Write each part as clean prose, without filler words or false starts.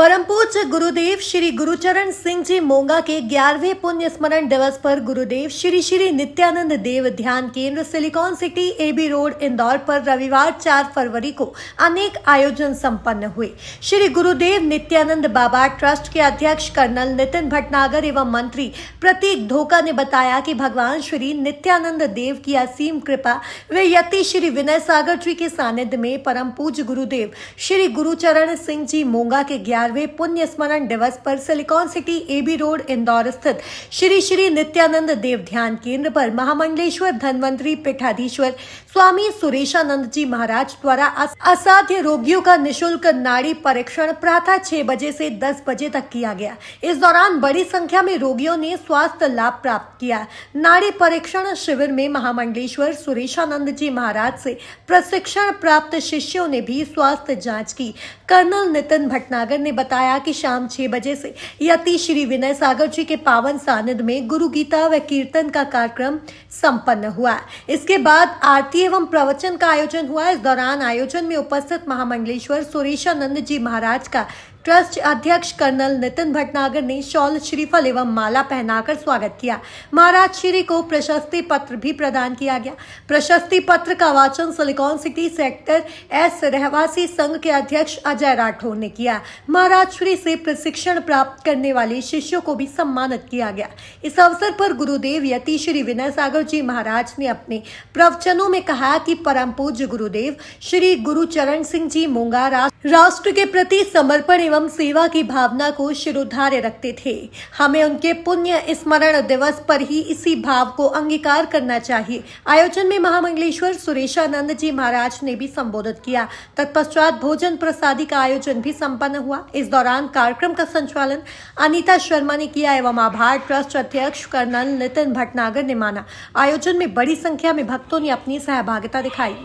परम पूज्य गुरुदेव श्री गुरुचरण सिंह जी मोंगा के 11वें पुण्य स्मरण दिवस पर गुरुदेव श्री श्री नित्यानंद देव ध्यान केंद्र silicon city AB road Indore पर रविवार 4 फरवरी को अनेक आयोजन संपन्न हुए। श्री गुरुदेव नित्यानंद बाबा ट्रस्ट के अध्यक्ष कर्नल नितिन भटनागर एवं मंत्री प्रतीक धोका ने बताया कि भगवान श्री नित्यानंद देव की असीम कृपा व यति श्री विनय सागर जी के सानिध्य में परम पूज्य गुरुदेव श्री गुरुचरण सिंह जी मोंगा के 11वें पुण्य स्मरण दिवस पर silicon city AB road Indore स्थित श्री श्री नित्यानंद देव ध्यान केंद्र पर महामंडलेश्वर धन्वंतरी पीठाधीश्वर स्वामी सुरेशानंद जी महाराज द्वारा असाध्य रोगियों का निशुल्क नाड़ी परीक्षण प्रातः 6 बजे से 10 बजे तक किया गया। इस दौरान बड़ी संख्या में रोगियों ने स्वास्थ्य लाभ प्राप्त किया। नाड़ी परीक्षण शिविर में महामंडलेश्वर सुरेशानंद जी महाराज से प्रशिक्षण प्राप्त शिष्यों ने भी स्वास्थ्य जांच की। कर्नल नितिन भटनागर ने बताया कि शाम 6 बजे से यति श्री विनय सागर जी के पावन सानिध्य में गुरु गीता व कीर्तन का कार्यक्रम संपन्न हुआ। इसके बाद आरती एवं प्रवचन का आयोजन हुआ। इस दौरान आयोजन में उपस्थित महामंडलेश्वर सुरेशानंद जी महाराज का ट्रस्ट अध्यक्ष कर्नल नितिन भटनागर ने शॉल श्रीफल एवं माला पहनाकर स्वागत किया। महाराज श्री को प्रशस्ति पत्र भी प्रदान किया गया। प्रशस्ति पत्र का वाचन सिलिकॉन सिटी सेक्टर एस रहवासी संघ के अध्यक्ष अजय राठौर ने किया। महाराज श्री से प्रशिक्षण प्राप्त करने वाले शिष्यों को भी सम्मानित किया गया। इस अवसर पर गुरुदेव यति श्री विनय सागर जी महाराज ने अपने प्रवचनों में कहा कि परम पूज्य गुरुदेव श्री गुरुचरण सिंह जी मोंगा राष्ट्र के प्रति समर्पण एवं सेवा की भावना को शिरोधार्य रखते थे। हमें उनके पुण्य स्मरण दिवस पर ही इसी भाव को अंगीकार करना चाहिए। आयोजन में महामंडलेश्वर सुरेशानंद जी महाराज ने भी संबोधित किया। तत्पश्चात भोजन प्रसादी का आयोजन भी संपन्न हुआ। इस दौरान कार्यक्रम का संचालन अनीता शर्मा ने किया एवं आभार ट्रस्ट अध्यक्ष कर्नल नितिन भटनागर ने माना। आयोजन में बड़ी संख्या में भक्तों ने अपनी सहभागिता दिखाई।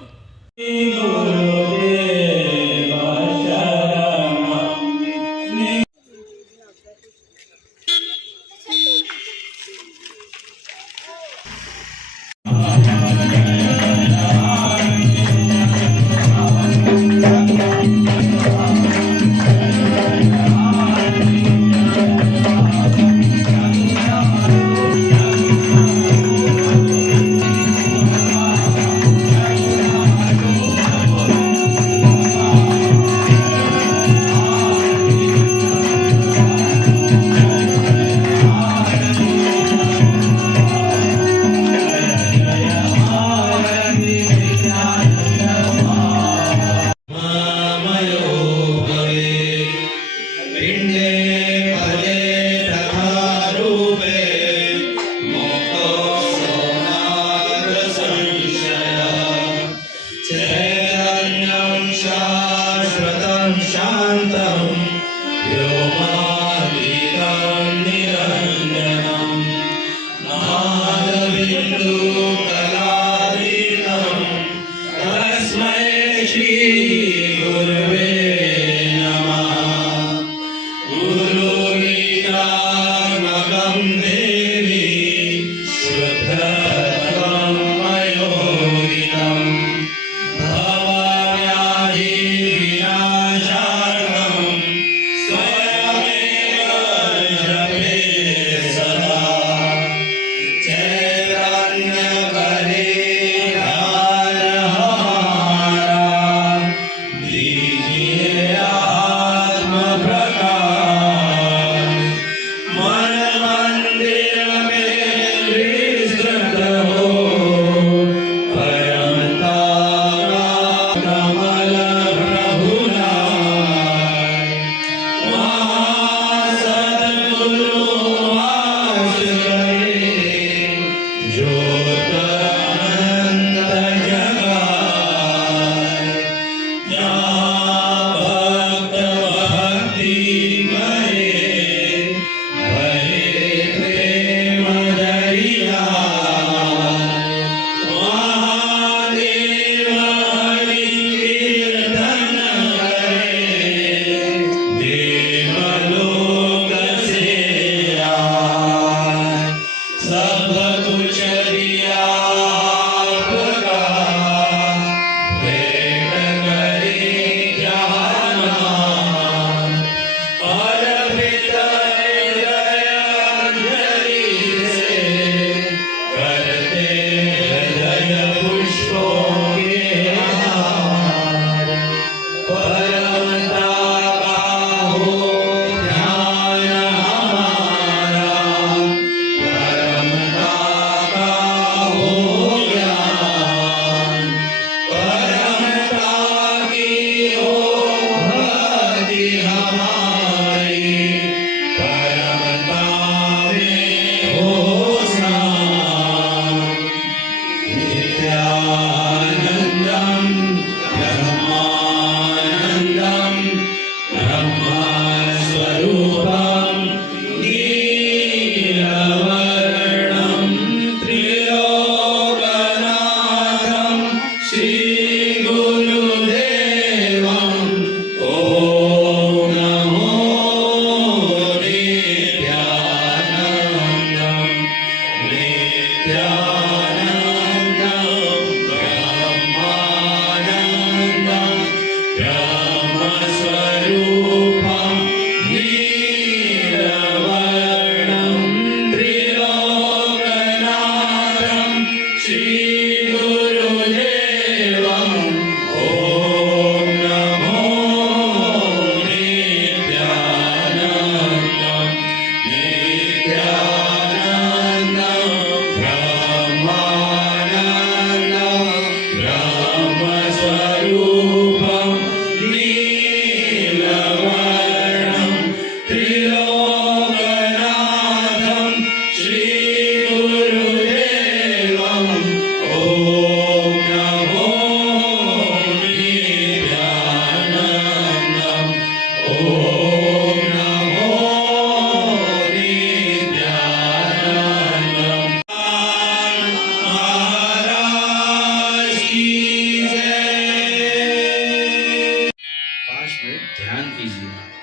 ध्यान कीजिए।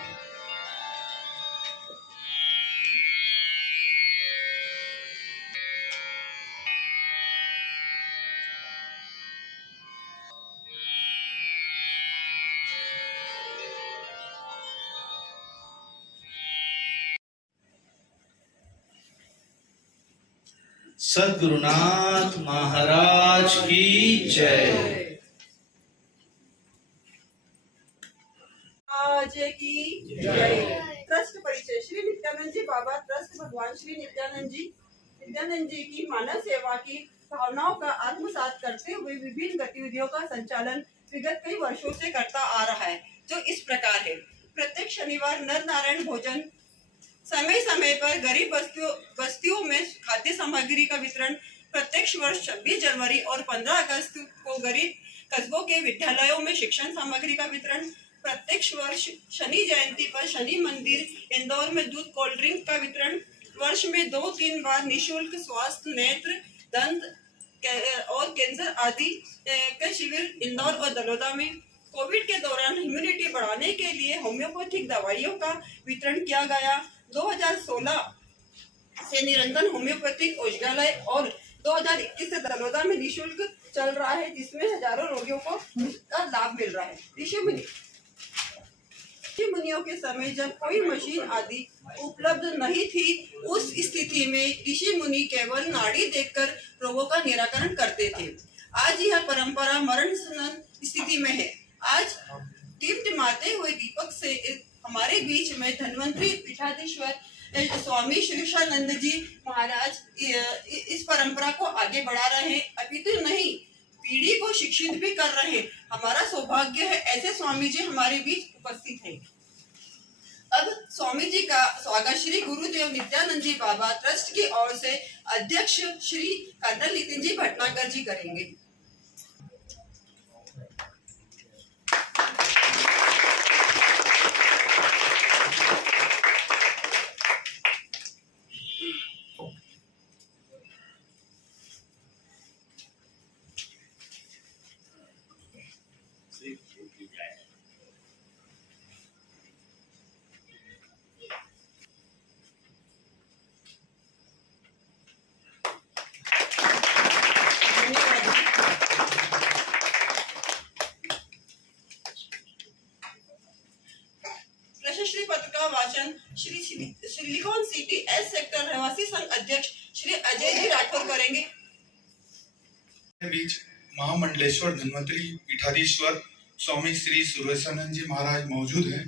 सद्गुरुनाथ महाराज की जय। आज की जय। ट्रस्ट परिचय। श्री नित्यानंद जी बाबा ट्रस्ट भगवान श्री नित्यानंद जी की मानव सेवा की भावनाओं का आत्मसात करते हुए विभिन्न गतिविधियों का संचालन विगत कई वर्षों से करता आ रहा है, जो इस प्रकार है। प्रत्येक शनिवार नर नारायण भोजन, समय समय पर गरीब बस्तियों में खाद्य सामग्री का वितरण, प्रत्येक वर्ष 26 जनवरी और 15 अगस्त को गरीब कस्बों के विद्यालयों में शिक्षण सामग्री का वितरण, प्रत्येक वर्ष शनि जयंती पर शनि मंदिर इंदौर में दूध कोल्ड ड्रिंक का वितरण, वर्ष में 2-3 बार निशुल्क स्वास्थ्य, नेत्र, दंत और कैंसर आदि के शिविर इंदौर और दलोदा में। कोविड के दौरान इम्यूनिटी बढ़ाने के लिए होम्योपैथिक दवाइयों का वितरण किया गया। 2016 से निरंतर होम्योपैथिक औषधालय और 2021 से दलोदा में निःशुल्क चल रहा है, जिसमें हजारों रोगियों को इसका लाभ मिल रहा है। ऋषि मुनियों के समय जब कोई मशीन आदि उपलब्ध नहीं थी, उस स्थिति में ऋषि मुनि केवल नाड़ी देखकर रोगों का निराकरण करते थे। आज यह परंपरा मरण स्थिति में है। आज टिमटिमाते हुए दीपक से हमारे बीच में धन्वंतरी पीठाधीश्वर स्वामी श्रीशानंद जी महाराज इस परंपरा को आगे बढ़ा रहे हैं, अपितु नहीं पीढ़ी को शिक्षित भी कर रहे हैं। हमारा सौभाग्य है ऐसे स्वामी जी हमारे बीच उपस्थित हैं। अब स्वामी जी का स्वागत श्री गुरुदेव नित्यानंद जी बाबा ट्रस्ट की ओर से अध्यक्ष श्री कर्नल नितिन जी भटनागर जी करेंगे। प्रशस्ति पत्र का वाचन Shri silicon city S sector रहवासी संघ अध्यक्ष श्री अजय जी राठौर करेंगे। बीच महामंडलेश्वर धन्वंतरी पीठाधीश्वर स्वामी श्री सुरेशानंद जी महाराज मौजूद हैं।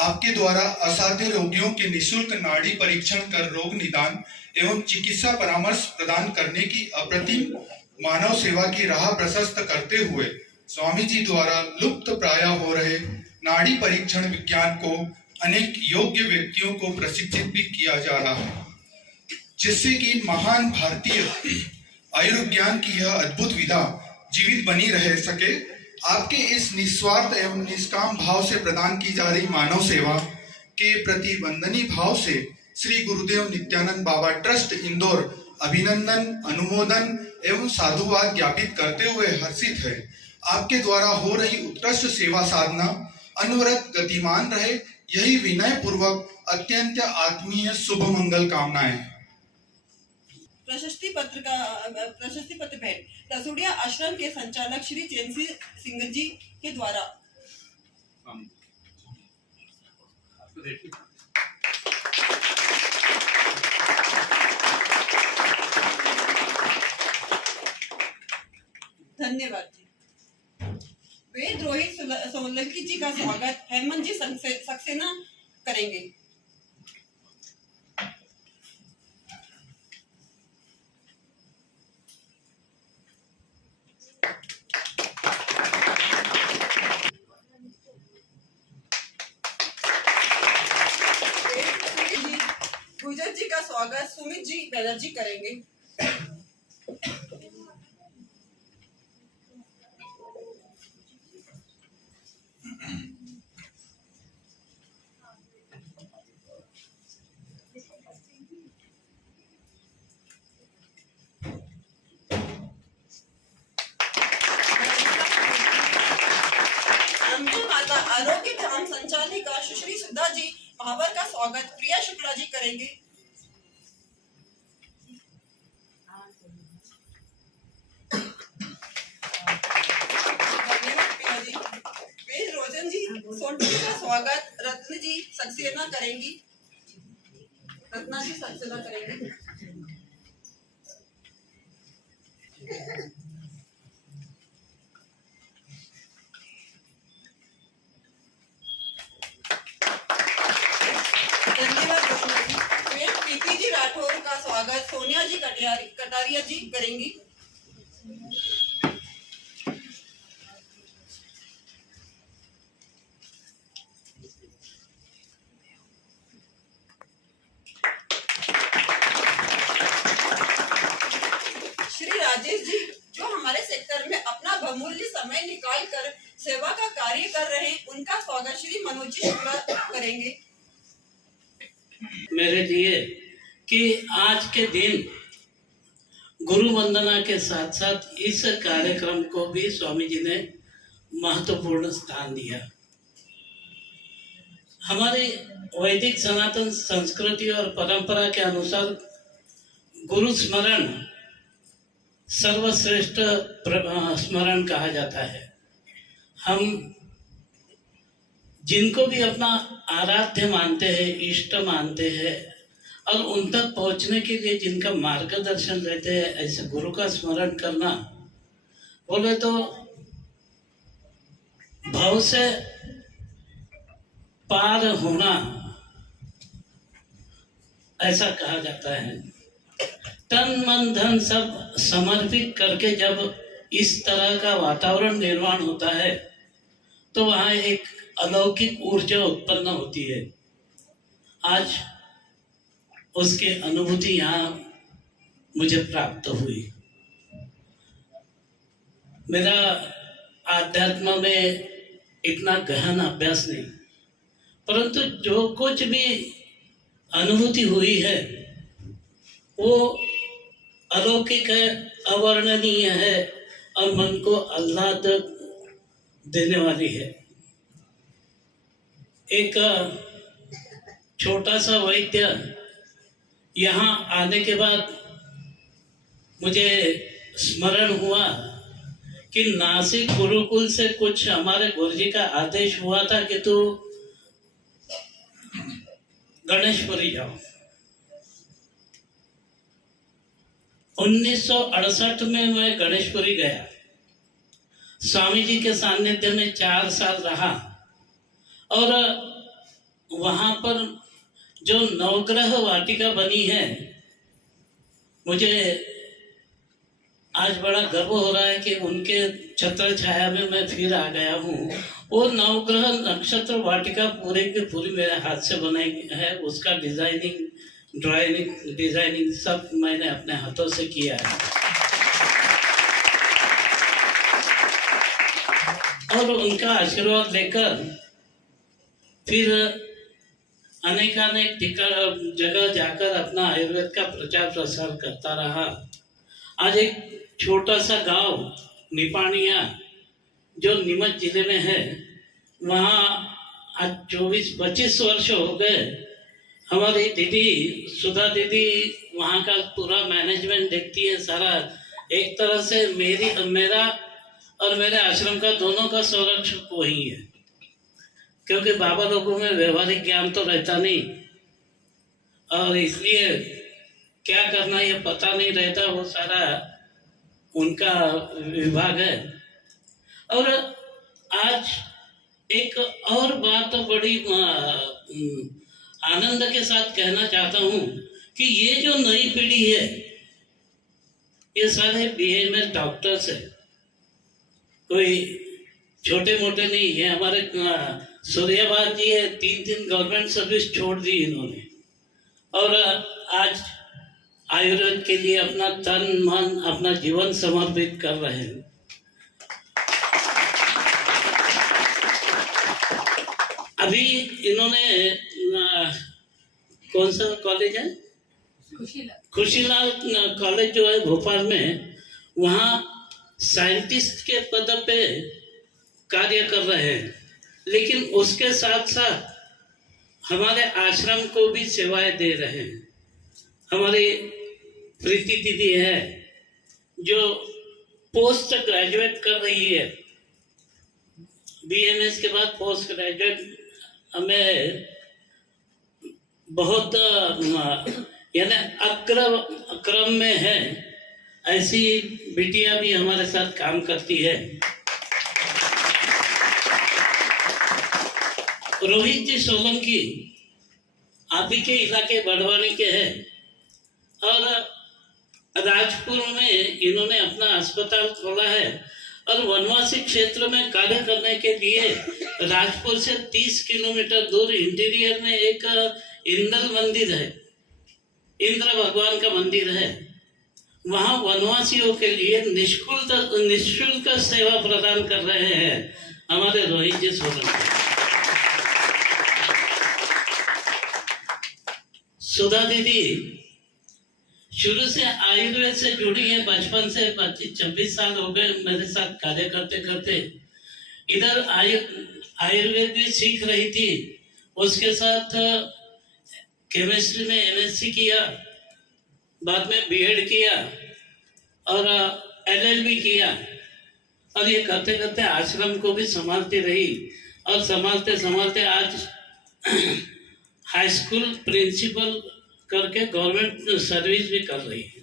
आपके द्वारा असाध्य रोगियों के निःशुल्क नाड़ी परीक्षण कर रोग निदान एवं चिकित्सा परामर्श प्रदान करने की अप्रतिम मानव सेवा की राह प्रशस्त करते हुए स्वामी जी द्वारा लुप्त प्राय हो रहे नाड़ी परीक्षण विज्ञान को अनेक योग्य व्यक्तियों को प्रशिक्षित भी किया जा रहा है, जिससे कि महान भारतीय आयुर्विज्ञान की यह अद्भुत विधा जीवित बनी रह सके। आपके इस निस्वार्थ एवं निष्काम भाव से प्रदान की जा रही मानव सेवा के प्रति वंदनीय भाव से श्री गुरुदेव नित्यानंद बाबा ट्रस्ट इंदौर अभिनंदन, अनुमोदन एवं साधुवाद ज्ञापित करते हुए हर्षित है। आपके द्वारा हो रही उत्कृष्ट सेवा साधना अनवरत गतिमान रहे, यही विनय पूर्वक अत्यंत आत्मीय शुभ मंगल कामनाएं। प्रशस्ति पत्र भेंट रसुड़िया आश्रम के संचालक श्री चैनसी सिंह जी के द्वारा। धन्यवाद जी। वेद रोहित सोलंकी जी का स्वागत हेमंत जी सक्सेना करेंगे। गुजर जी का स्वागत सुमित जी बैनर्जी करेंगे। आरोग्य ग्राम संचालिका महावर का स्वागत प्रिया शुक्ला जी करेंगे। धन्यवाद प्रिया जी। वेद रोजन जी सोनपुर का स्वागत रत्न जी सक्सेना करेंगी। रत्ना जी सक्सेना करेंगी। धन्यवाद रत्ना जी। वेद प्रीति जी राठौर का स्वागत सोनिया जी कटारिया जी करेंगी। श्री राजेश जी जो हमारे सेक्टर में अपना बहुमूल्य समय निकाल कर सेवा का कार्य कर रहे हैं, उनका स्वागत श्री मनोज जी शुक्ला करेंगे। मेरे लिए कि आज के दिन गुरु वंदना के साथ साथ इस कार्यक्रम को भी स्वामी जी ने महत्वपूर्ण स्थान दिया। हमारी वैदिक सनातन संस्कृति और परंपरा के अनुसार गुरु स्मरण सर्वश्रेष्ठ स्मरण कहा जाता है। हम जिनको भी अपना आराध्य मानते हैं, इष्ट मानते हैं और उन तक पहुंचने के लिए जिनका मार्गदर्शन रहते हैं, ऐसे गुरु का स्मरण करना बोले तो भाव से पार होना ऐसा कहा जाता है। तन मन धन सब समर्पित करके जब इस तरह का वातावरण निर्माण होता है तो वहाँ एक अलौकिक ऊर्जा उत्पन्न होती है। आज उसकी अनुभूति यहाँ मुझे प्राप्त हुई। मेरा आध्यात्म में इतना गहन अभ्यास नहीं, परंतु जो कुछ भी अनुभूति हुई है वो अलौकिक है, अवर्णनीय है और मन को आह्लाद देने वाली है। एक छोटा सा वैद्य यहाँ आने के बाद मुझे स्मरण हुआ कि नासिक गुरुकुल से कुछ हमारे गुरुजी का आदेश हुआ था कि तू गणेशपुरी जाओ। 1968 में मैं गणेशपुरी गया। स्वामी जी के सानिध्य में 4 साल रहा और वहां पर जो नवग्रह वाटिका बनी है, मुझे आज बड़ा गर्व हो रहा है कि उनके छत्र छाया में मैं फिर आ गया हूँ। वो नवग्रह नक्षत्र वाटिका पूरे की पूरी मेरे हाथ से बनाई है। उसका डिजाइनिंग सब मैंने अपने हाथों से किया है और उनका आशीर्वाद लेकर फिर अनेक जगह जाकर अपना आयुर्वेद का प्रचार प्रसार करता रहा। आज एक छोटा सा गांव निपानिया जो नीमच जिले में है, वहाँ आज 24-25 वर्ष हो गए। हमारी दीदी सुधा दीदी वहाँ का पूरा मैनेजमेंट देखती है सारा। एक तरह से मेरा और मेरे आश्रम का दोनों का संरक्षक वही है, क्योंकि बाबा लोगों में व्यवहारिक ज्ञान तो रहता नहीं और इसलिए क्या करना ये पता नहीं रहता। वो सारा उनका विभाग है। और आज एक और बात बड़ी आनंद के साथ कहना चाहता हूँ कि ये जो नई पीढ़ी है ये सारे बीएमएस डॉक्टर्स है, कोई छोटे मोटे नहीं है। हमारे सूर्यवाद जी है, 3 गवर्नमेंट सर्विस छोड़ दी इन्होंने और आज आयुर्वेद के लिए अपना तन मन अपना जीवन समर्पित कर रहे हैं। अभी इन्होंने कौन सा कॉलेज है, खुशीलाल कॉलेज जो है भोपाल में, वहाँ साइंटिस्ट के पद पे कार्य कर रहे हैं। लेकिन उसके साथ साथ हमारे आश्रम को भी सेवाएं दे रहे हैं। हमारी प्रीति दीदी है जो पोस्ट ग्रेजुएट कर रही है, BMS के बाद पोस्ट ग्रेजुएट हमें बहुत यानी अग्रक्रम में है, ऐसी बिटिया भी हमारे साथ काम करती है। रोहित जी सोलंकी आप ही के इलाके बड़वानी के हैं और राजपुर में इन्होंने अपना अस्पताल खोला है और वनवासी क्षेत्र में कार्य करने के लिए राजपुर से 30 किलोमीटर दूर इंटीरियर में एक इंद्र मंदिर है, इंद्र भगवान का मंदिर है। वहां वनवासियों के लिए निःशुल्क सेवा प्रदान कर रहे हैं हमारे रोहित जी सोलंकी। सुधा दीदी शुरू से आयुर्वेद से जुड़ी है, बचपन से 25-26 साल हो गए मेरे साथ कार्य करते करते। इधर आयुर्वेद भी सीख रही थी, उसके साथ केमिस्ट्री में MSc किया, बाद में B.Ed किया और LLB किया और ये करते करते आश्रम को भी संभालती रही और संभालते संभालते आज हाई स्कूल प्रिंसिपल करके गवर्नमेंट सर्विस भी कर रही है।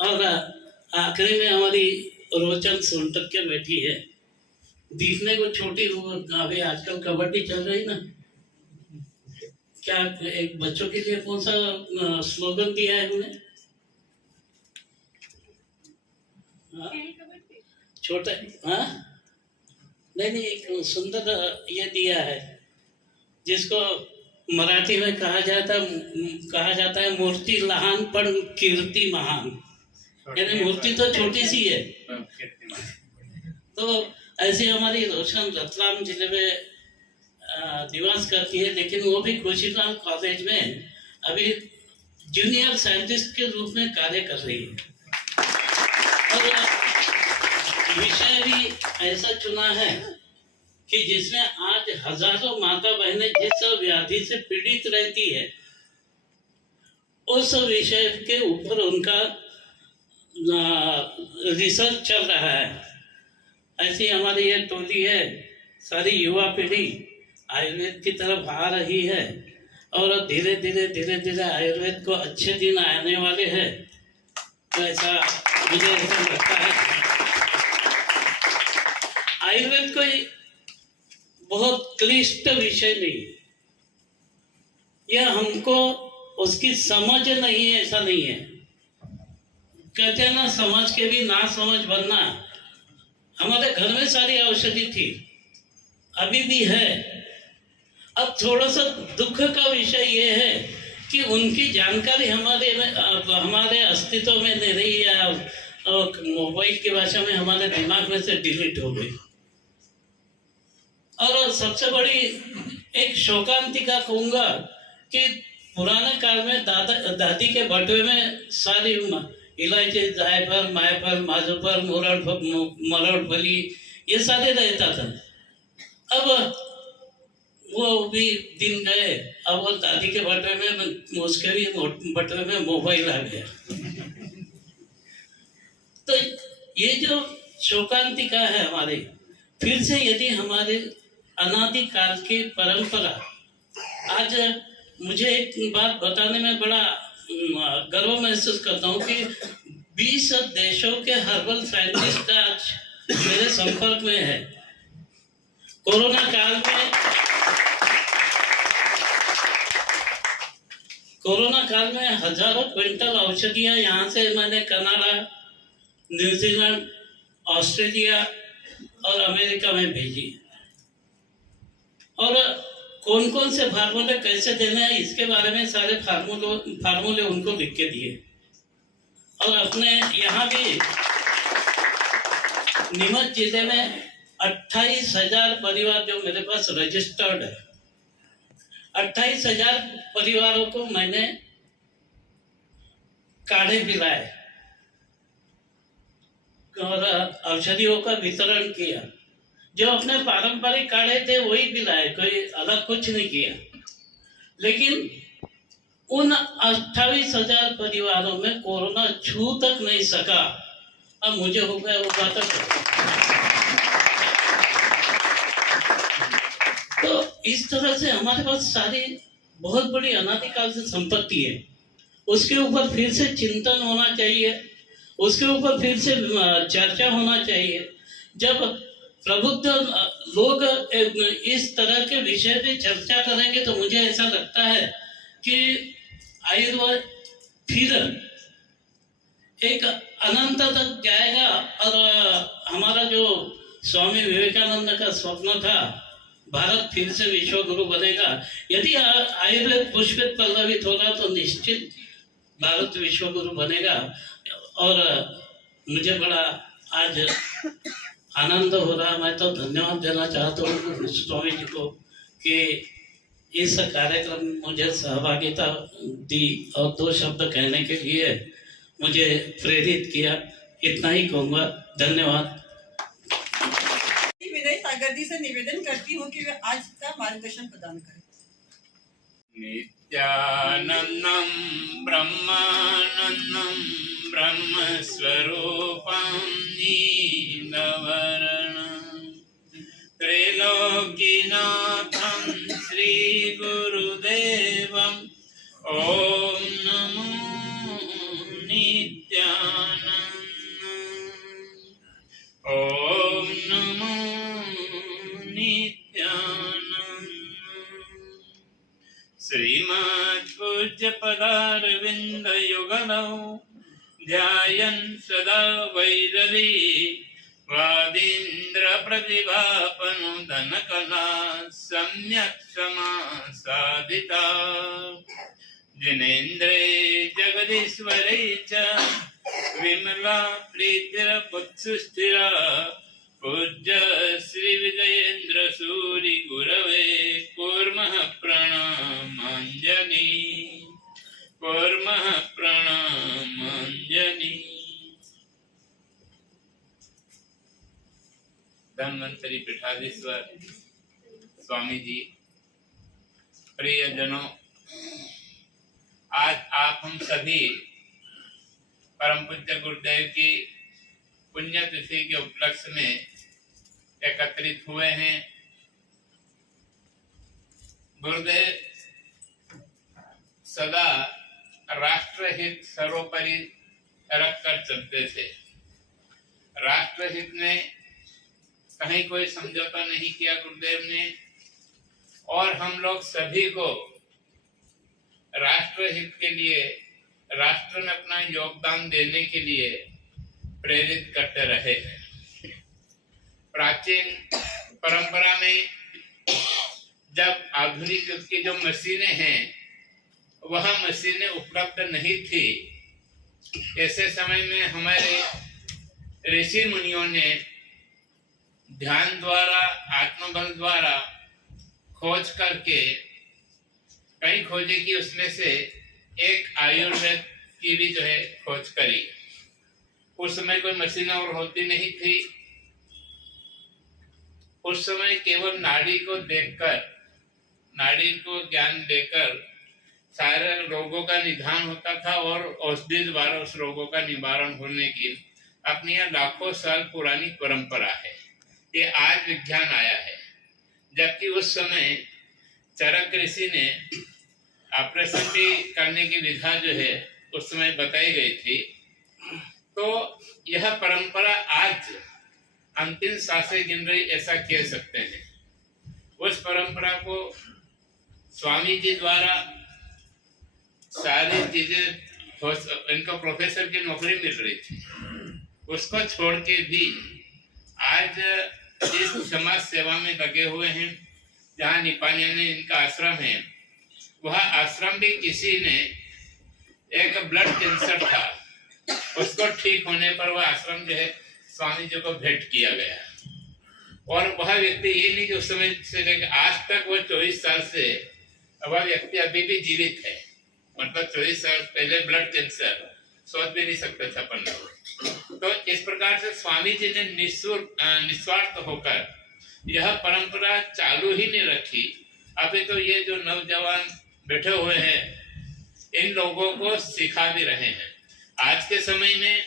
और आखिरी में हमारी रोचन सोनटक के बेटी है, दिखने को छोटी हो, अभी आजकल कबड्डी चल रही ना, क्या एक बच्चों के लिए कौन सा स्लोगन दिया है उन्हें? छोटा, हाँ नहीं, एक सुंदर ये दिया है जिसको मराठी में कहा जाता है मूर्ति लहान पण कीर्ति महान, यानी मूर्ति तो छोटी सी है। तो ऐसे हमारी रोशन रतलाम जिले में निवास करती है, लेकिन वो भी खुशीलाल कॉलेज में अभी जूनियर साइंटिस्ट के रूप में कार्य कर रही है। और विषय भी ऐसा चुना है कि जिसमें आज हजारों माता बहनें जिस व्याधि से पीड़ित रहती है, उस विषय के ऊपर उनका रिसर्च चल रहा है। ऐसी हमारी ये टोली है, सारी युवा पीढ़ी आयुर्वेद की तरफ आ रही है और धीरे धीरे आयुर्वेद को अच्छे दिन आने वाले हैं। तो ऐसा मुझे लगता है आयुर्वेद कोई बहुत क्लिष्ट विषय नहीं है, यह हमको उसकी समझ नहीं है, ऐसा नहीं है। कहते हैं ना, समझ के भी ना समझ बनना। हमारे घर में सारी औषधि थी, अभी भी है। अब थोड़ा सा दुख का विषय ये है कि उनकी जानकारी हमारे अस्तित्व में नहीं रही है, मोबाइल की भाषा में हमारे दिमाग में से डिलीट हो गई। और सबसे बड़ी एक शोकांतिका कहूंगा कि पुराने काल में दादी के बटवे में सारी इलायची, जायफल, मायफल, माजूफल, मरोड़फली ये सारे रहता था। अब वो भी दिन गए, अब वो दादी के बटवे में, उसके भी बटवे में मोबाइल आ गया। तो ये जो शोकांतिका है हमारी, फिर से यदि हमारे अनादि काल की परंपरा, आज मुझे एक बात बताने में बड़ा गर्व महसूस करता हूँ कि 20 देशों के हर्बल साइंटिस्ट आज मेरे संपर्क में है। कोरोना काल में हजारों क्विंटल औषधियां यहाँ से मैंने कनाडा, न्यूजीलैंड, ऑस्ट्रेलिया और अमेरिका में भेजी। और कौन कौन से फार्मूले कैसे देने हैं इसके बारे में सारे फार्मूले उनको लिख के दिए। और अपने यहाँ भी नीमच जिले में 28,000 परिवार जो मेरे पास रजिस्टर्ड है, 28,000 परिवारों को मैंने काढ़े पिलाए और औषधियों का वितरण किया, जो अपने पारंपरिक काढ़े थे वही पिलाए, कोई अलग कुछ नहीं किया। लेकिन उन 28,000 परिवारों में कोरोना छू तक नहीं सका। अब मुझे हो गया वो बात। तो इस तरह से हमारे पास सारी बहुत बड़ी अनादिकाल से संपत्ति है, उसके ऊपर फिर से चिंतन होना चाहिए, उसके ऊपर फिर से चर्चा होना चाहिए। जब प्रबुद्ध लोग इस तरह के विषय पे चर्चा करेंगे तो मुझे ऐसा लगता है कि आयुर्वेद फिर एक अनंत तक जाएगा। और हमारा जो स्वामी विवेकानंद का स्वप्न था, भारत फिर से विश्व गुरु बनेगा। यदि आयुर्वेद पुष्पित पल्लवित होगा तो निश्चित भारत विश्व गुरु बनेगा। और मुझे बड़ा आज आनंद हो रहा। मैं तो धन्यवाद देना चाहता हूँ स्वामी जी को कि इस कार्यक्रम में मुझे सहभागिता दी और 2 शब्द कहने के लिए मुझे प्रेरित किया। इतना ही कहूँगा, धन्यवाद। विनय सागर जी से निवेदन करती हूँ कि वे आज का मार्गदर्शन प्रदान करें। नित्यानन्दं ब्रह्मानन्दं ब्रह्मस्वरूपं नीलवर्णं त्रैलोक्यनाथं श्रीगुरुदेवं ॐ नमो नित्यानन्दं ॐ नमो नित्यानन्दं। श्रीमद् पूज्य पदारविंद युगलौ ध्यायन् सदा वैरवी वादीन्द्र प्रतिभापनु धनकला सम्यक् समासादिता जिनेन्द्रे जगदीश्वरे च विमला प्रीतिरपुत्सुस्थिरा पूज्य श्री विजयेन्द्र सूरि गुरवे कुर्मः प्रणामांजलि कुर्मः प्रणामांजलि। धन्वंतरी पीठाधीश्वर स्वामी जी, प्रियजनों, आज आप हम सभी परम पूज्य गुरुदेव की पुण्यतिथि के उपलक्ष्य में एकत्रित हुए हैं। गुरुदेव सदा राष्ट्रहित सर्वोपरि रखकर चलते थे। राष्ट्रहित में कहीं कोई समझौता नहीं किया गुरुदेव ने, और हम लोग सभी को राष्ट्रहित के लिए, राष्ट्र में अपना योगदान देने के लिए प्रेरित करते रहे हैं। प्राचीन परंपरा में जब आधुनिक युग की जो मशीनें हैं वह मशीनें उपलब्ध नहीं थी, ऐसे समय में हमारे ऋषि मुनियों ने ध्यान द्वारा, आत्मबल द्वारा खोज करके कई खोजे की, उसमें से एक आयुर्वेद की भी जो है खोज करी। उस समय कोई मशीन और होती नहीं थी। उस समय केवल नाड़ी को देखकर, नाड़ी को ज्ञान देकर सारे रोगों का निदान होता था और औषधि द्वारा उस रोगों का निवारण होने की अपनी यह लाखों साल पुरानी परंपरा है। ये आज विज्ञान आया है, जबकि उस समय चरक ऋषि ने ऑपरेशन भी करने की विधा जो है उस समय बताई गई थी। तो यह परंपरा आज अंतिम सांसें गिन रही, ऐसा कह सकते हैं। उस परंपरा को स्वामी जी द्वारा सारी चीजें, इनको प्रोफेसर की नौकरी मिल रही थी, उसको छोड़ के भी आज इस समाज सेवा में लगे हुए हैं। जहाँ निपानिया ने इनका आश्रम है, वह आश्रम भी किसी ने, एक ब्लड कैंसर था, उसको ठीक होने पर वह आश्रम जो है स्वामी जी को भेंट किया गया। और वह व्यक्ति ये नहीं कि उस समय से लेकर आज तक, वो 24 साल से वह व्यक्ति अभी भी जीवित है। मतलब 24 साल पहले ब्लड कैंसर, सोच भी नहीं सकता था पन्ना। तो इस प्रकार से स्वामी जी ने निस्वार्थ होकर यह परंपरा चालू ही नहीं रखी। अभी तो ये जो नौजवान बैठे हुए हैं इन लोगों को सिखा भी रहे हैं। आज के समय में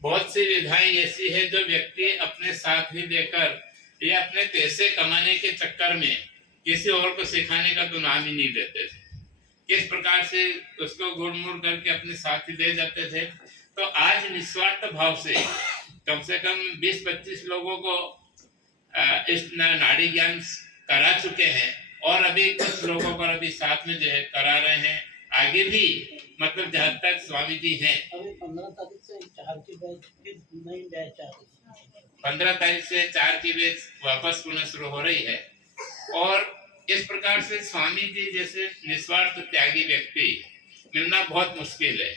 बहुत सी विधाएं ऐसी है जो व्यक्ति अपने साथ ही देकर या अपने पैसे कमाने के चक्कर में किसी और को सिखाने का तो नाम ही नहीं लेते थे। किस प्रकार से उसको गुड़मुड़ करके अपने साथ ही ले जाते थे। तो आज निस्वार्थ भाव से कम 20-25 लोगों को इस नाड़ी ज्ञान करा चुके हैं और अभी कुछ लोगों को अभी साथ में जो है करा रहे हैं। आगे भी मतलब जहाँ तक स्वामी जी हैं 15 तारीख से 4 की बैच नई बैच आ रही है। 15 तारीख से 4 की बैच वापस पुनः शुरू हो रही है। और इस प्रकार से स्वामी जी जैसे निस्वार्थ त्यागी व्यक्ति मिलना बहुत मुश्किल है।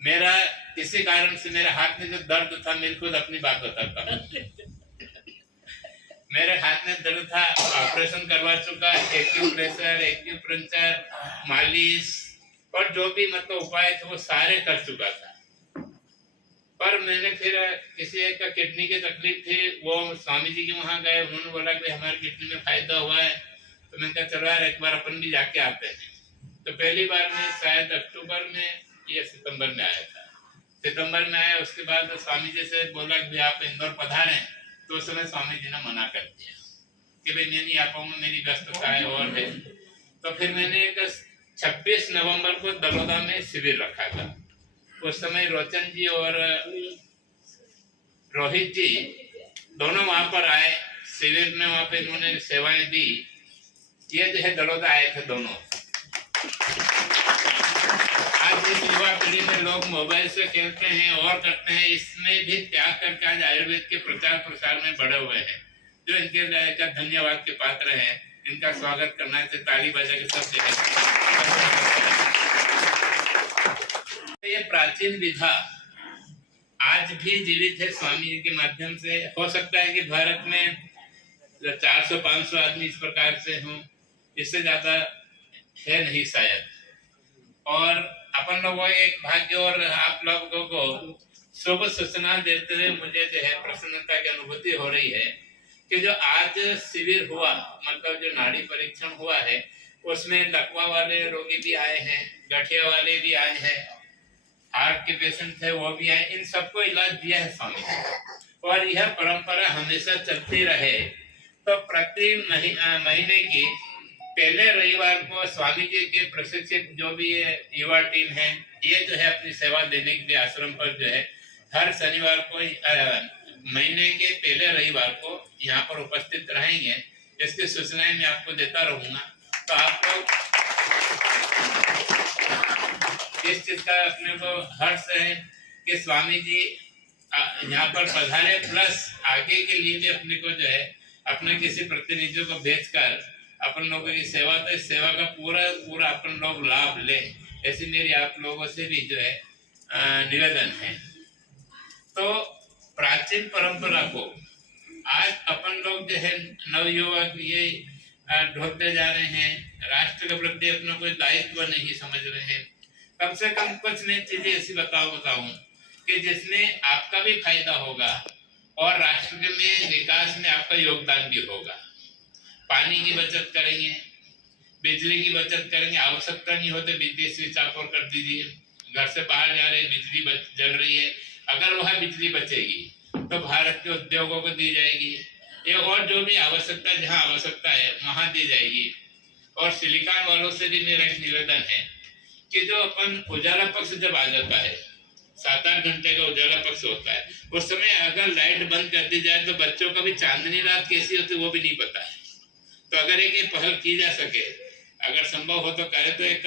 मेरा इसी कारण से मेरे हाथ में जो दर्द था, मैं खुद अपनी बात बताता हूँ। मेरे हाथ में दर्द था, ऑपरेशन करवा चुका, एक्यूप्रेशर, एक्यूपंक्चर, मालिश और जो भी मतलब उपाय थे वो सारे कर चुका था। पर मैंने फिर किसी एक का किडनी की तकलीफ थी, वो स्वामी जी के वहां गए, उन्होंने बोला कि हमारे किडनी में फायदा हुआ है। तो मैंने कहा चलो यार एक बार अपन भी जाके आते हैं। तो पहली बार मैं शायद अक्टूबर में या सितंबर में आया था। सितंबर में आया, उसके बाद स्वामी जी से बोला कि आप इंदौर पधारें। तो उस समय स्वामी जी ने मना कर दिया कि भाई मैं नहीं आ पाऊंगा, मेरी व्यस्तता है और है। तो फिर मैंने एक 26 नवंबर को दलोदा में शिविर रखा था। उस समय रोचन जी और रोहित जी दोनों वहां पर आए शिविर में, वहां पे इन्होंने सेवाएं दी। ये जो है दलोदा आए थे दोनों। आज इस युवा पीढ़ी में लोग मोबाइल से खेलते हैं और करते हैं, इसमें भी त्याग करके आज आयुर्वेद के प्रचार प्रसार में बढ़े हुए हैं, जो इनके का धन्यवाद के पात्र हैं। इनका स्वागत करना है, ताली बजा के सब जगह। ये प्राचीन विधा आज भी जीवित है स्वामी जी के माध्यम से। हो सकता है कि भारत में 400-500 आदमी इस प्रकार से हों, इससे ज्यादा है नहीं शायद। और अपन लोगों एक भाग्य और आप लोगों को शुभ सूचना देते हुए मुझे जो है प्रसन्नता की अनुभूति हो रही है कि जो आज शिविर हुआ, मतलब जो नाड़ी परीक्षण हुआ है, उसमें लकवा वाले रोगी भी आए हैं, गठिया वाले भी आए हैं, हार्ट के पेशेंट थे वो भी आए। इन सबको इलाज दिया है स्वामी जी। और यह परंपरा हमेशा चलती रहे। तो प्रति महीने की पहले रविवार को स्वामी जी के प्रशिक्षित जो भी युवा टीम है, ये जो है अपनी सेवा देने के लिए आश्रम पर जो है हर शनिवार को महीने के पहले रविवार को यहाँ पर उपस्थित रहेंगे। इसकी सूचनाएं मैं आपको देता रहूंगा। तो आप लोग इस चीज का अपने को हर्ष है कि स्वामी जी यहाँ पर पधारे, प्लस आगे के लिए भी अपने को जो है अपने किसी प्रतिनिधियों को भेजकर अपन लोगों की सेवा, तो इस सेवा का पूरा अपन लोग लाभ ले, ऐसी मेरी आप लोगों से भी जो है निवेदन है। तो प्राचीन परंपरा को आज अपन लोग जो है नवयुवक ये ढोते जा रहे हैं। राष्ट्र के प्रति अपना कोई दायित्व नहीं समझ रहे हैं। कम से कम कुछ मैं चीजें ऐसी बताऊं कि जिसमें आपका भी फायदा होगा और राष्ट्र में विकास में आपका योगदान भी होगा। पानी की बचत करेंगे, बिजली की बचत करेंगे, आवश्यकता नहीं होते बिजली स्विच ऑफ और कर दीजिए। घर से बाहर जा रहे बिजली जल रही है, अगर वह बिजली बचेगी तो भारत के उद्योगों को दी जाएगी, ये और जो भी आवश्यकता जहाँ आवश्यकता है वहां दी जाएगी। और सिलिकॉन वालों से भी मेरा एक निवेदन है कि जो अपन उजाला पक्ष जब आ जाता है, 7-8 घंटे का उजाला पक्ष होता है, उस समय अगर लाइट बंद कर दी जाए तो बच्चों का भी चांदनी रात कैसी होती वो भी नहीं पता है। तो अगर एक पहल की जा सके, अगर संभव हो तो करे, तो एक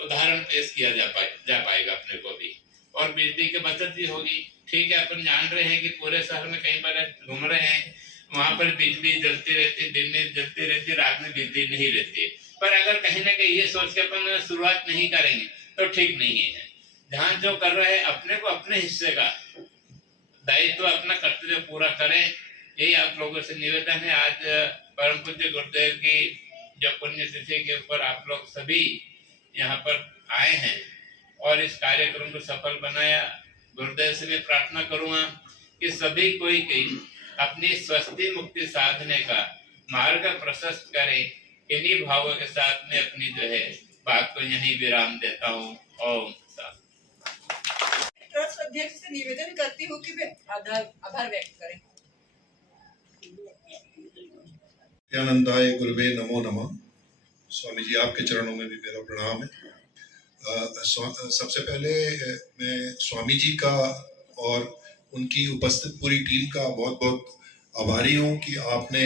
उदाहरण पेश किया जा पाएगा अपने को भी, और बिजली की बचत भी होगी। ठीक है, अपन जान रहे हैं कि पूरे शहर में कई बार घूम रहे हैं, वहां पर बिजली जलती रहती, दिन में जलती रहती, रात में बिजली नहीं रहती। पर अगर कहीं ना कहीं ये सोच के अपन शुरुआत नहीं करेंगे तो ठीक नहीं है। जहाँ जो कर रहे हैं अपने को अपने हिस्से का दायित्व, अपना कर्तव्य पूरा करें, यही आप लोगों से निवेदन है। आज परम पूज्य गुरुदेव की जो पुण्य तिथि के ऊपर आप लोग सभी यहाँ पर आए हैं और इस कार्यक्रम को सफल बनाया। गुरुदेव से मैं प्रार्थना करूंगा कि सभी कोई अपनी स्वस्थि मुक्ति साधने का मार्ग प्रशस्त करें। इन्हीं भावों के साथ में अपनी जो है बात को यहीं विराम देता हूँ। ओम शांति। ट्रस्ट अध्यक्ष से निवेदन करती हूँ कि वे आभार व्यक्त करें। नित्यानंदाय गुरुवे नमो नमः। स्वामी जी आपके चरणों में भी मेरा प्रणाम है। सबसे पहले मैं स्वामी जी का और उनकी उपस्थित पूरी टीम का बहुत बहुत आभारी हूँ कि आपने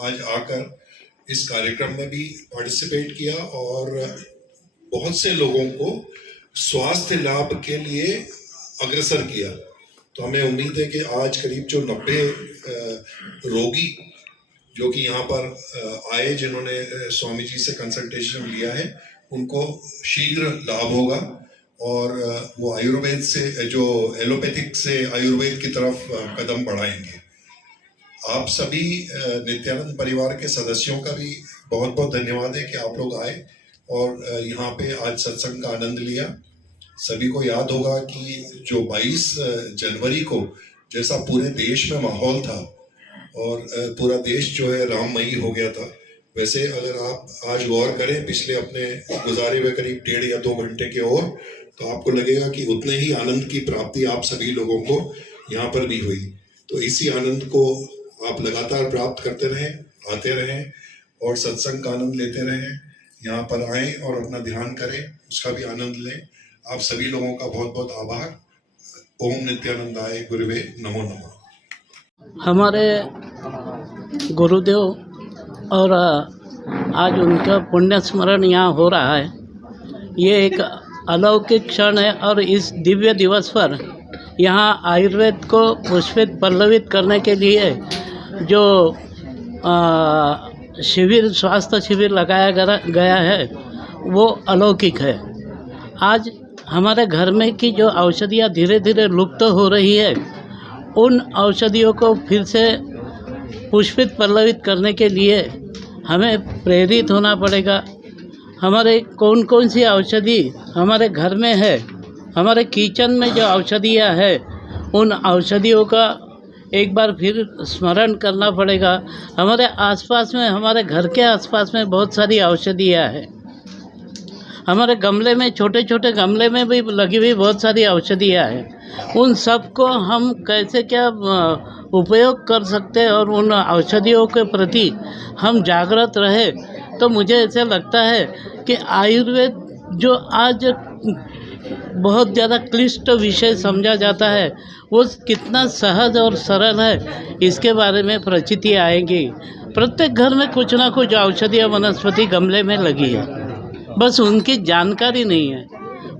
आज आकर इस कार्यक्रम में भी पार्टिसिपेट किया और बहुत से लोगों को स्वास्थ्य लाभ के लिए अग्रसर किया। तो हमें उम्मीद है कि आज करीब जो 90 रोगी जो कि यहाँ पर आए, जिन्होंने स्वामी जी से कंसल्टेशन लिया है, उनको शीघ्र लाभ होगा और वो आयुर्वेद से, जो एलोपैथिक से आयुर्वेद की तरफ कदम बढ़ाएंगे। आप सभी नित्यानंद परिवार के सदस्यों का भी बहुत बहुत धन्यवाद है कि आप लोग आए और यहाँ पे आज सत्संग का आनंद लिया। सभी को याद होगा कि जो 22 जनवरी को जैसा पूरे देश में माहौल था और पूरा देश जो है राममयी हो गया था, वैसे अगर आप आज गौर करें पिछले अपने गुजारे हुए करीब 1.5 या 2 घंटे के और, तो आपको लगेगा कि उतने ही आनंद की प्राप्ति आप सभी लोगों को यहाँ पर भी हुई। तो इसी आनंद को आप लगातार प्राप्त करते रहें, आते रहें और सत्संग का आनंद लेते रहें। यहाँ पर आएं और अपना ध्यान करें, उसका भी आनंद लें। आप सभी लोगों का बहुत बहुत आभार। ओम नित्यानंदाय गुरुवे नमो नमः। हमारे गुरुदेव और आज उनका पुण्य स्मरण यहाँ हो रहा है। ये एक अलौकिक क्षण है और इस दिव्य दिवस पर यहाँ आयुर्वेद को पुष्पित पल्लवित करने के लिए जो शिविर, स्वास्थ्य शिविर लगाया गया है, वो अलौकिक है। आज हमारे घर में की जो औषधियाँ धीरे धीरे लुप्त हो रही है, उन औषधियों को फिर से पुष्पित पल्लवित करने के लिए हमें प्रेरित होना पड़ेगा। हमारे कौन कौन सी औषधि हमारे घर में है, हमारे किचन में जो औषधियाँ है, उन औषधियों का एक बार फिर स्मरण करना पड़ेगा। हमारे आसपास में, हमारे घर के आसपास में बहुत सारी औषधियाँ हैं। हमारे गमले में, छोटे छोटे गमले में भी लगी हुई बहुत सारी औषधियाँ हैं। उन सब को हम कैसे क्या उपयोग कर सकते हैं और उन औषधियों के प्रति हम जागृत रहे, तो मुझे ऐसा लगता है कि आयुर्वेद जो आज बहुत ज़्यादा क्लिष्ट विषय समझा जाता है, वो कितना सहज और सरल है, इसके बारे में प्रचिति आएंगी। प्रत्येक घर में कुछ ना कुछ औषधीय वनस्पति गमले में लगी है, बस उनकी जानकारी नहीं है।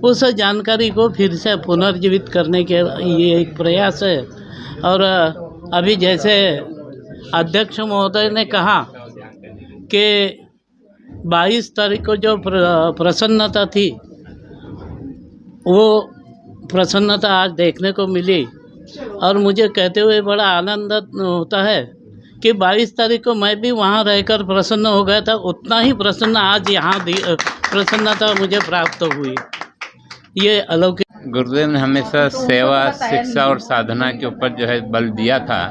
उस जानकारी को फिर से पुनर्जीवित करने के ये एक प्रयास है। और अभी जैसे अध्यक्ष महोदय ने कहा कि 22 तारीख को जो प्रसन्नता थी, वो प्रसन्नता आज देखने को मिली और मुझे कहते हुए बड़ा आनंद होता है कि 22 तारीख को मैं भी वहाँ रहकर प्रसन्न हो गया था। उतना ही प्रसन्न आज यहाँ प्रसन्नता मुझे प्राप्त हुई। ये अलौकिक। गुरुदेव ने हमेशा सेवा, शिक्षा और साधना के ऊपर जो है बल दिया था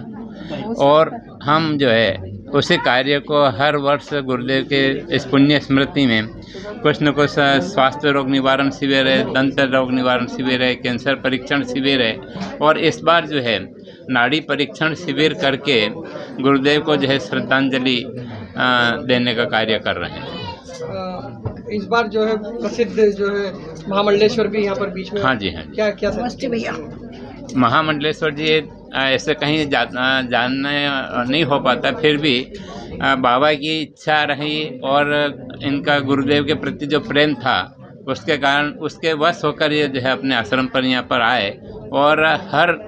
और हम जो है उसी कार्य को हर वर्ष गुरुदेव के इस पुण्य स्मृति में कुछ न कुछ स्वास्थ्य रोग निवारण शिविर है, दंत रोग निवारण शिविर है, कैंसर परीक्षण शिविर है और इस बार जो है नाड़ी परीक्षण शिविर करके गुरुदेव को जो है श्रद्धांजलि देने का कार्य कर रहे हैं। इस बार जो है प्रसिद्ध जो है महामंडलेश्वर भी यहाँ पर बीच में। हाँ जी, हाँ जी। क्या क्या भैया महामंडलेश्वर जी ऐसे कहीं जानने नहीं हो पाता, फिर भी बाबा की इच्छा रही और इनका गुरुदेव के प्रति जो प्रेम था, उसके कारण उसके वश होकर ये जो है अपने आश्रम पर यहाँ पर आए और हर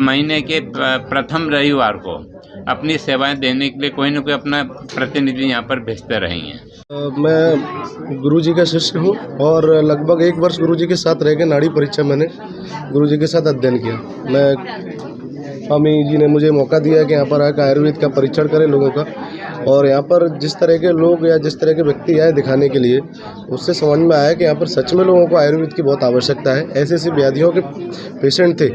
महीने के प्रथम रविवार को अपनी सेवाएं देने के लिए कोई न कोई अपना प्रतिनिधि यहाँ पर भेजते रहे हैं। मैं गुरुजी का शिष्य हूँ और लगभग 1 वर्ष गुरुजी के साथ रह के नाड़ी परीक्षा मैंने गुरुजी के साथ अध्ययन किया। मैं स्वामी जी ने मुझे मौका दिया कि यहाँ पर आकर आयुर्वेद का परीक्षण करें लोगों का, और यहाँ पर जिस तरह के लोग या जिस तरह के व्यक्ति आए दिखाने के लिए, उससे समझ में आया कि यहाँ पर सच में लोगों को आयुर्वेद की बहुत आवश्यकता है। ऐसी ऐसी व्याधियों के पेशेंट थे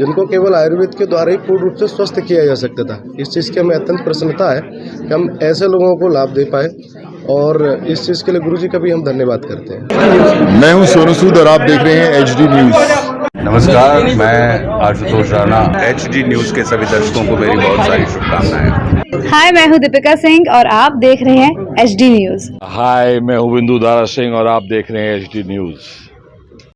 जिनको केवल आयुर्वेद के द्वारा ही पूर्ण रूप से स्वस्थ किया जा सकता था। इस चीज़ की हमें अत्यंत प्रसन्नता है कि हम ऐसे लोगों को लाभ दे पाए, और इस चीज़ के लिए गुरुजी का भी हम धन्यवाद करते हैं। मैं हूं सोनू सूद और आप देख रहे हैं HD न्यूज़। नमस्कार, मैं आशुतोष राणा। HD न्यूज़ के सभी दर्शकों को मेरी बहुत सारी शुभकामनाएं। हाय, मैं हूं दीपिका सिंह और आप देख रहे हैं HD न्यूज़। हाय, मैं हूं बिंदु दारा सिंह और आप देख रहे हैं HD न्यूज़।